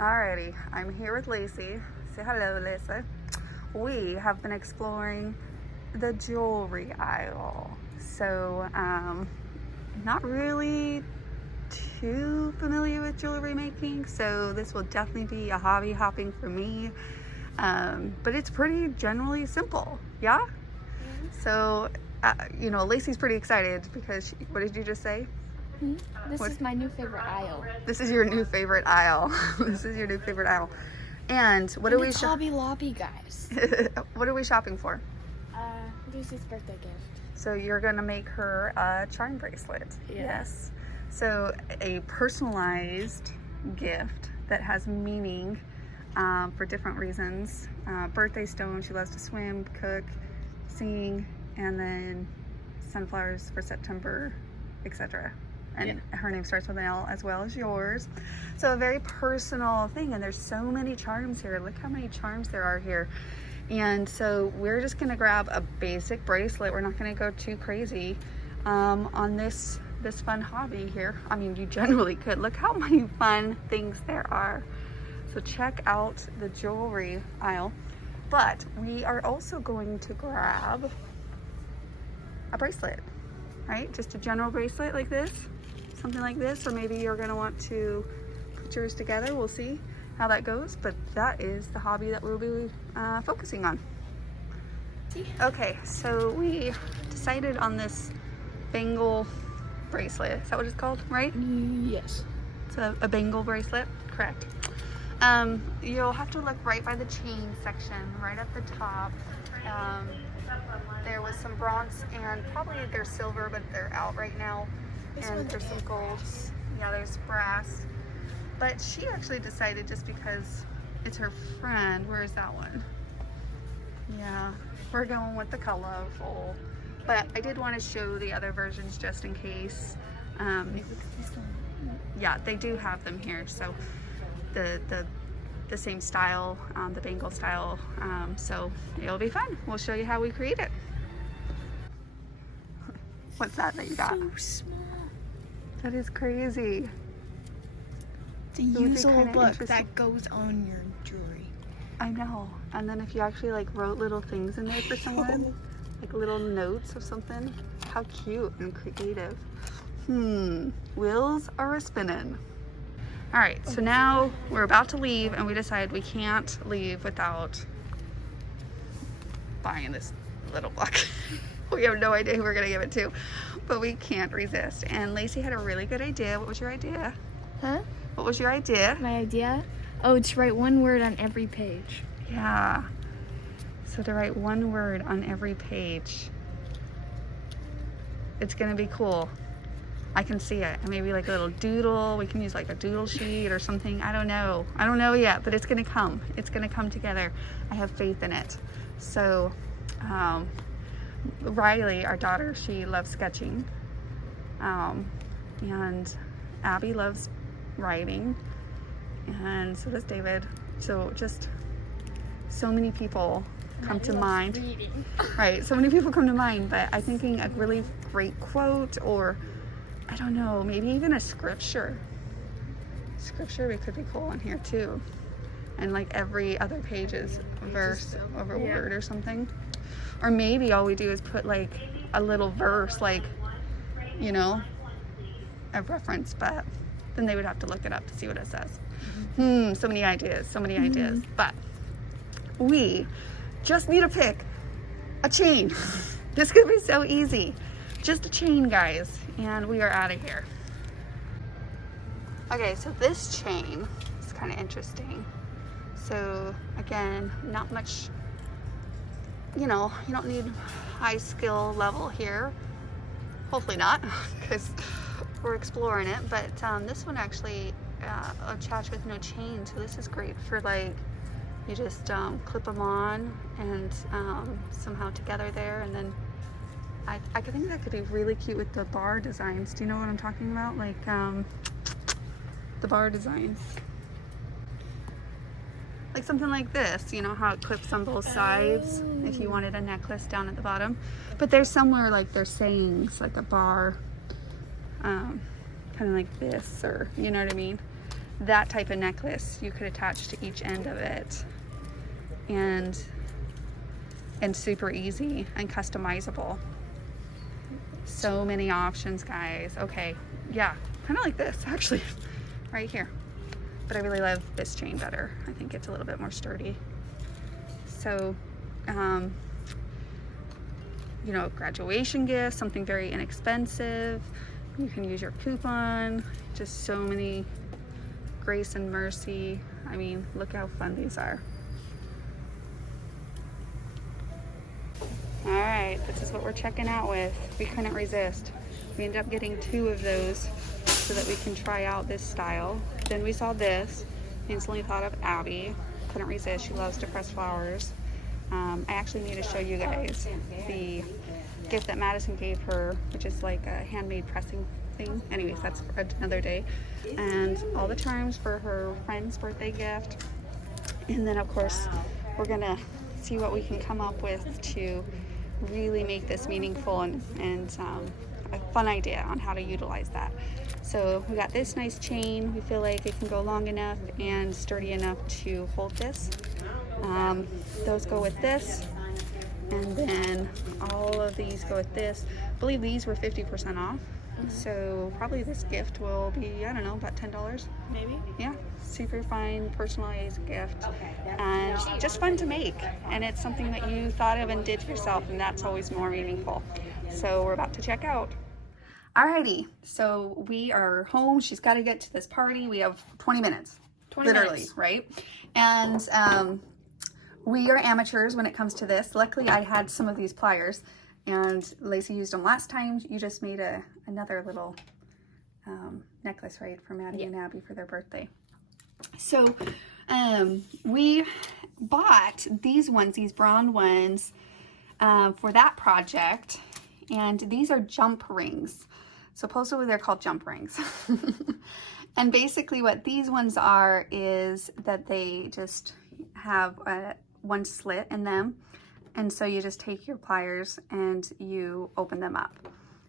Alrighty, I'm here with Lacey. Say hello, Lacey. We have been exploring the jewelry aisle. So, not really too familiar with jewelry making, so this will definitely be a hobby hopping for me. But it's pretty generally simple, yeah? Mm-hmm. So, Lacey's pretty excited because what did you just say? This is my new favorite aisle. This is your new favorite aisle. This is your new favorite aisle. And what are we Hobby Lobby, guys. What are we shopping for? Lucy's birthday gift. So you're gonna make her a charm bracelet. Yes. So a personalized gift that has meaning for different reasons. Birthday stone, she loves to swim, cook, sing, and then sunflowers for September, etc. And her name starts with an L as well as yours. So a very personal thing, and there's so many charms here. Look how many charms there are here. And so we're just gonna grab a basic bracelet. We're not gonna go too crazy on this fun hobby here. I mean, you generally could. Look how many fun things there are. So check out the jewelry aisle. But we are also going to grab a bracelet, right? Just a general bracelet like this, something like this, or maybe you're gonna want to put yours together. We'll see how that goes, but that is the hobby that we'll be focusing on. Okay, so we decided on this Bangle bracelet. Is that what it's called, right? Yes. It's a Bangle bracelet, correct. You'll have to look right by the chain section, right at the top. There was some bronze and probably there's silver, but they're out right now. And there's some gold. Yeah, there's brass. But she actually decided, just because it's her friend, where is that one? Yeah, we're going with the colorful. But I did want to show the other versions just in case. Yeah, they do have them here. So the same style, the Bengal style. So it'll be fun. We'll show you how we create it. What's that you got? So small. That is crazy. It's a usable book that goes on your jewelry. I know. And then if you actually like wrote little things in there for someone, like little notes or something, how cute and creative. Wheels are a spinning. All right, so now we're about to leave, and we decided we can't leave without buying this little book. We have no idea who we're gonna give it to, but we can't resist. And Lacey had a really good idea. What was your idea? Huh? What was your idea? My idea? Oh, to write one word on every page. Yeah. So to write one word on every page. It's gonna be cool. I can see it. And maybe like a little doodle. We can use like a doodle sheet or something. I don't know. I don't know yet, but it's gonna come. It's gonna come together. I have faith in it. So, Riley, our daughter, she loves sketching. And Abby loves writing. And so does David. So just so many people come to mind. Reading. Right, so many people come to mind, but I'm thinking a really great quote, or I don't know, maybe even a scripture. Scripture could be cool in here too. And like every other page is a verse over word or something. Or maybe all we do is put like a little verse, like, you know, a reference, but then they would have to look it up to see what it says. So many ideas, but we just need to pick a chain. This could be so easy. Just a chain, guys, and we are out of here. Okay, so this chain is kind of interesting. So again, not much, you know, you don't need high skill level here. Hopefully not, because we're exploring it. But this one actually attached with no chain, so this is great for like, you just clip them on and somehow together there, and then I think that could be really cute with the bar designs. Do you know what I'm talking about? Like the bar designs. Like something like this, you know how it clips on both sides if you wanted a necklace down at the bottom. But there's somewhere like there's sayings, like a bar, kind of like this, or you know what I mean? that type of necklace you could attach to each end of it, and super easy and customizable. So many options, guys. Okay, yeah, kind of like this actually, right here. But I really love this chain better. I think it's a little bit more sturdy. So, you know, graduation gift, something very inexpensive. You can use your coupon. Just so many grace and mercy. I mean, look how fun these are. All right, this is what we're checking out with. We couldn't resist. We ended up getting 2 of those so that we can try out this style. Then we saw this, instantly thought of Abby. Couldn't resist, she loves to press flowers. I actually need to show you guys the gift that Madison gave her, which is like a handmade pressing thing. Anyways, that's for another day. And all the charms for her friend's birthday gift. And then of course, we're gonna see what we can come up with to really make this meaningful and a fun idea on how to utilize that. So we got this nice chain. We feel like it can go long enough and sturdy enough to hold this. Those go with this, and then all of these go with this. I believe these were 50% off. So probably this gift will be, I don't know, about $10 maybe. Yeah, super fine personalized gift, and just fun to make, and it's something that you thought of and did yourself, and that's always more meaningful. So we're about to check out. Alrighty, so we are home. She's got to get to this party. We have 20 minutes, 20 literally minutes. Right? And we are amateurs when it comes to this. Luckily I had some of these pliers, and Lacey used them last time. You just made another little necklace, right, for Maddie and Abby for their birthday. So we bought these ones, these bronze ones, for that project, and these are jump rings. Supposedly they're called jump rings. And basically what these ones are is that they just have one slit in them. And so you just take your pliers and you open them up.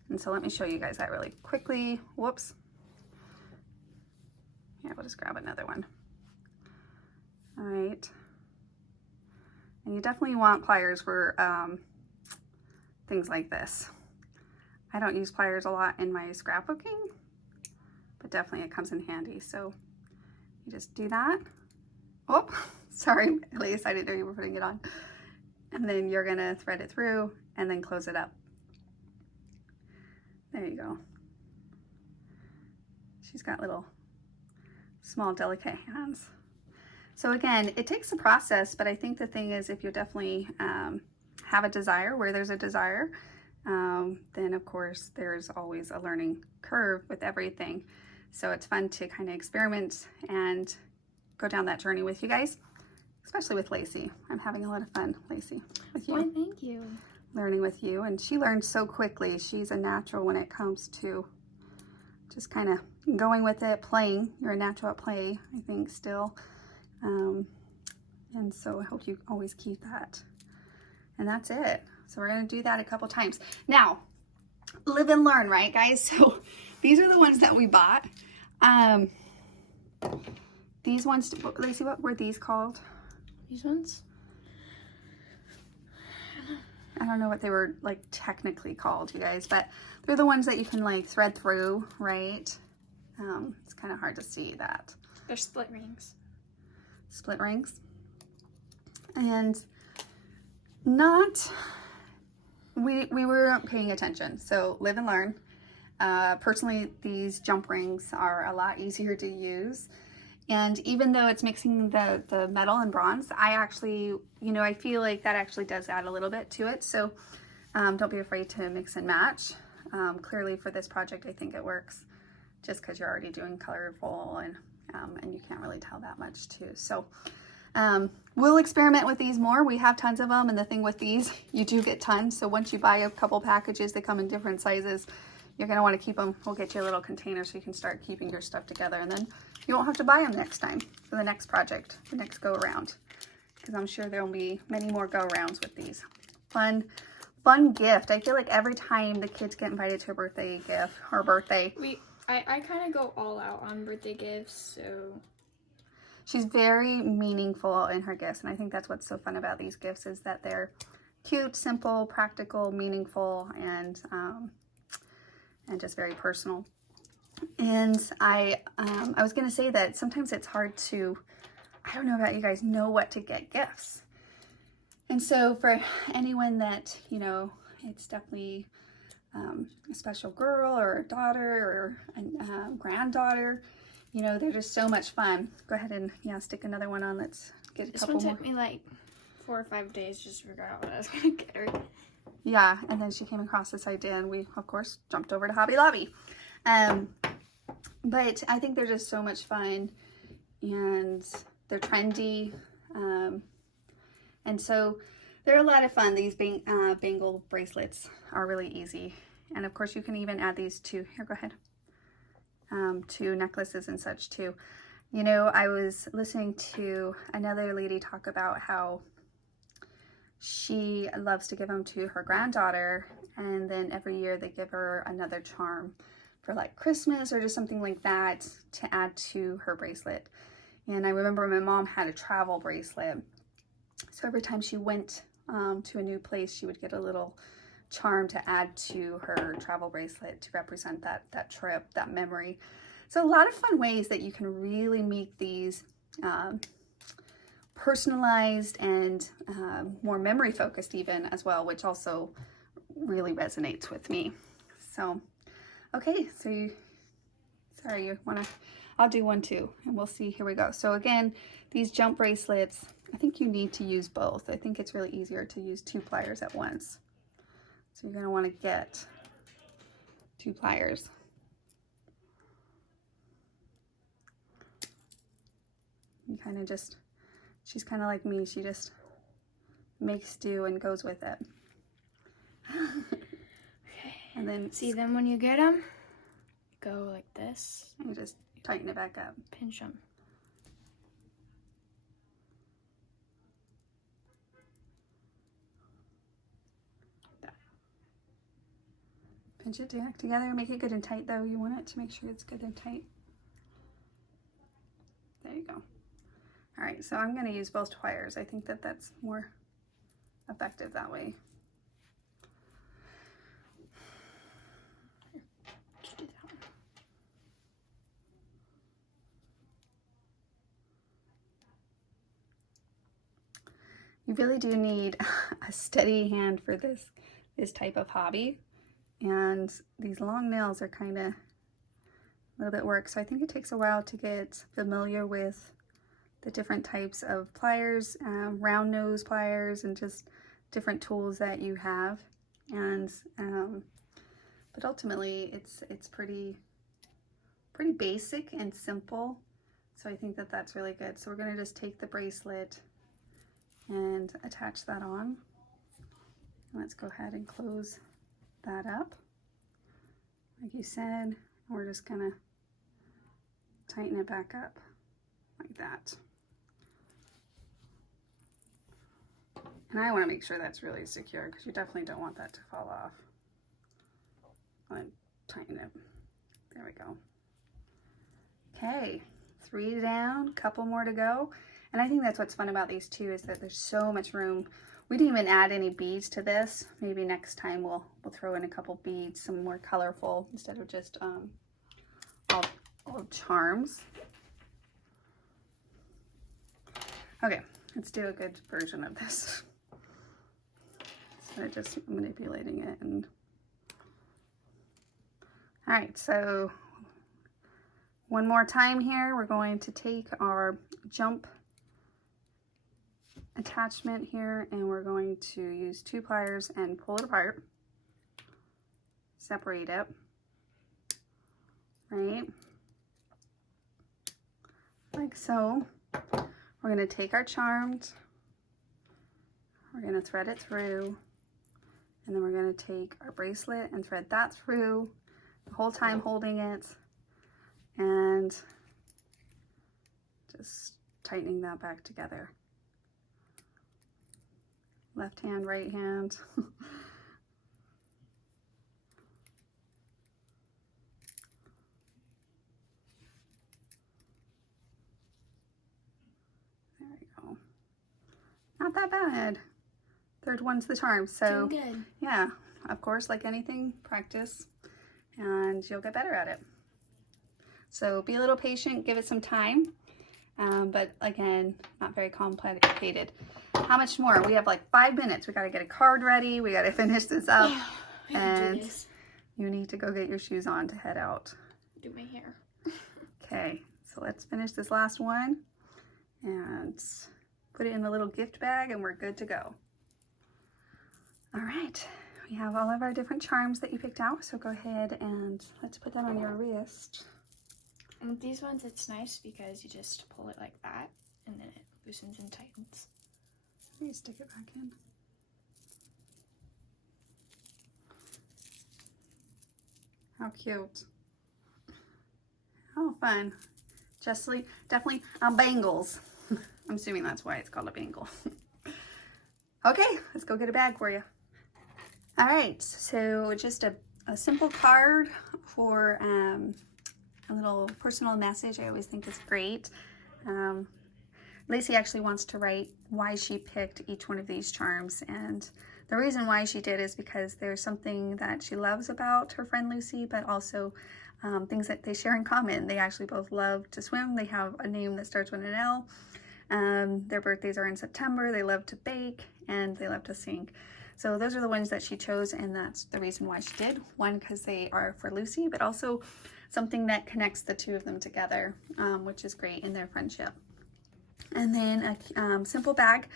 And so let me show you guys that really quickly. Whoops. Yeah, we'll just grab another one. All right. And you definitely want pliers for things like this. I don't use pliers a lot in my scrapbooking, but definitely it comes in handy. So you just do that. Oh, sorry, Lacey, I didn't know you were putting it on. And then you're gonna thread it through and then close it up. There you go. She's got little small delicate hands. So again, it takes a process, but I think the thing is, if you definitely have a desire, where there's a desire, then of course there's always a learning curve with everything. So it's fun to kind of experiment and go down that journey with you guys, especially with Lacey. I'm having a lot of fun, Lacey, with you. Why, thank you. Learning with you, and she learns so quickly. She's a natural when it comes to just kind of going with it, playing. You're a natural at play, I think, still. And so I hope you always keep that. And that's it. So we're gonna do that a couple times. Now, live and learn, right, guys? So these are the ones that we bought. These ones, Lacey, what were these called? These ones? I don't know what they were like technically called, you guys, but they're the ones that you can like thread through, right? It's kind of hard to see that. They're split rings. Split rings. And not, we weren't paying attention. So live and learn. Personally, these jump rings are a lot easier to use. And even though it's mixing the metal and bronze, I actually, you know, I feel like that actually does add a little bit to it. So don't be afraid to mix and match. Clearly for this project, I think it works just because you're already doing colorful and you can't really tell that much too. So we'll experiment with these more. We have tons of them. And the thing with these, you do get tons. So once you buy a couple packages, they come in different sizes. You're going to want to keep them. We'll get you a little container so you can start keeping your stuff together. And then you won't have to buy them next time for the next project, the next go around. Because I'm sure there will be many more go arounds with these. Fun gift. I feel like every time the kids get invited to a birthday gift or birthday. I kind of go all out on birthday gifts, so. She's very meaningful in her gifts, and I think that's what's so fun about these gifts is that they're cute, simple, practical, meaningful, and just very personal. And I was gonna say that sometimes it's hard to, I don't know about you guys, know what to get gifts. And so for anyone that, you know, it's definitely a special girl or a daughter or a granddaughter, you know, they're just so much fun. Go ahead and, yeah, stick another one on. Let's get a couple more. This one took me like 4 or 5 days just to figure out what I was gonna get her. Yeah, and then she came across this idea and we, of course, jumped over to Hobby Lobby. But I think they're just so much fun and they're trendy. And so they're a lot of fun. These Bangle bracelets are really easy. And of course you can even add these to, here, go ahead, to necklaces and such too. You know, I was listening to another lady talk about how she loves to give them to her granddaughter, and then every year they give her another charm for like Christmas or just something like that to add to her bracelet. And I remember my mom had a travel bracelet, so every time she went to a new place, she would get a little charm to add to her travel bracelet to represent that trip, that memory. So a lot of fun ways that you can really make these personalized and more memory focused even as well, which also really resonates with me. So, okay, so you wanna, I'll do one too, and we'll see, here we go. So again, these jump bracelets, I think you need to use both. I think it's really easier to use 2 pliers at once. So you're gonna wanna get 2 pliers. You kind of just, she's kind of like me, she just makes do and goes with it. Okay. And then see them when you get them, go like this. And just tighten it back up. Pinch them. Pinch it back together. Make it good and tight though. You want it to make sure it's good and tight. There you go. All right, so I'm going to use both pliers. I think that that's more effective that way. Just do that one. You really do need a steady hand for this type of hobby. And these long nails are kind of a little bit work. So I think it takes a while to get familiar with the different types of pliers, round nose pliers, and just different tools that you have. And but ultimately it's pretty basic and simple. So I think that that's really good. So we're going to just take the bracelet and attach that on. Let's go ahead and close that up. Like you said, we're just gonna tighten it back up like that. And I want to make sure that's really secure because you definitely don't want that to fall off. And tighten it. There we go. Okay, 3 down, couple more to go. And I think that's what's fun about these two is that there's so much room. We didn't even add any beads to this. Maybe next time we'll throw in a couple beads, some more colorful instead of just all charms. Okay, let's do a good version of this. So just manipulating it and all right, so one more time here, we're going to take our jump attachment here and we're going to use 2 pliers and pull it apart, separate it, right, like so. We're going to take our charms, we're going to thread it through, and then we're going to take our bracelet and thread that through the whole time holding it and just tightening that back together. Left hand, right hand. you go. Not that bad. Third one's the charm. So doing good. Yeah, of course, like anything, practice and you'll get better at it. So be a little patient, give it some time. But again, not very complicated. How much more? We have like 5 minutes. We got to get a card ready. We got to finish this up. And you need to go get your shoes on to head out. Do my hair. Okay, so let's finish this last one and put it in the little gift bag and we're good to go. All right, we have all of our different charms that you picked out. So go ahead and let's put that on your wrist. And with these ones, it's nice because you just pull it like that and then it loosens and tightens. Let me stick it back in. How cute. How fun. Definitely bangles. I'm assuming that's why it's called a bangle. Okay, let's go get a bag for you. All right, so just a simple card for a little personal message. I always think is great. Lacey actually wants to write why she picked each one of these charms, and the reason why she did is because there's something that she loves about her friend Lucy, but also things that they share in common. They actually both love to swim. They have a name that starts with an L. Their birthdays are in September. They love to bake and they love to sing. So those are the ones that she chose, and that's the reason why she did. One, because they are for Lucy, but also something that connects the two of them together, which is great in their friendship. And then a simple bag.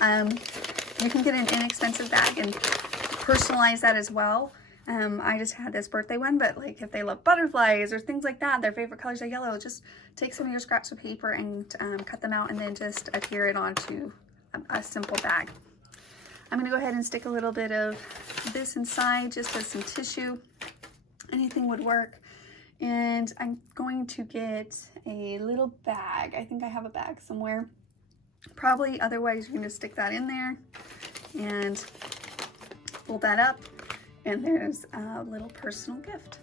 You can get an inexpensive bag and personalize that as well. I just had this birthday one, but like if they love butterflies or things like that, their favorite colors are yellow, just take some of your scraps of paper and cut them out and then just adhere it onto a simple bag. I'm gonna go ahead and stick a little bit of this inside just as some tissue. Anything would work. And I'm going to get a little bag. I think I have a bag somewhere. Probably, otherwise you're gonna stick that in there and fold that up. And there's a little personal gift.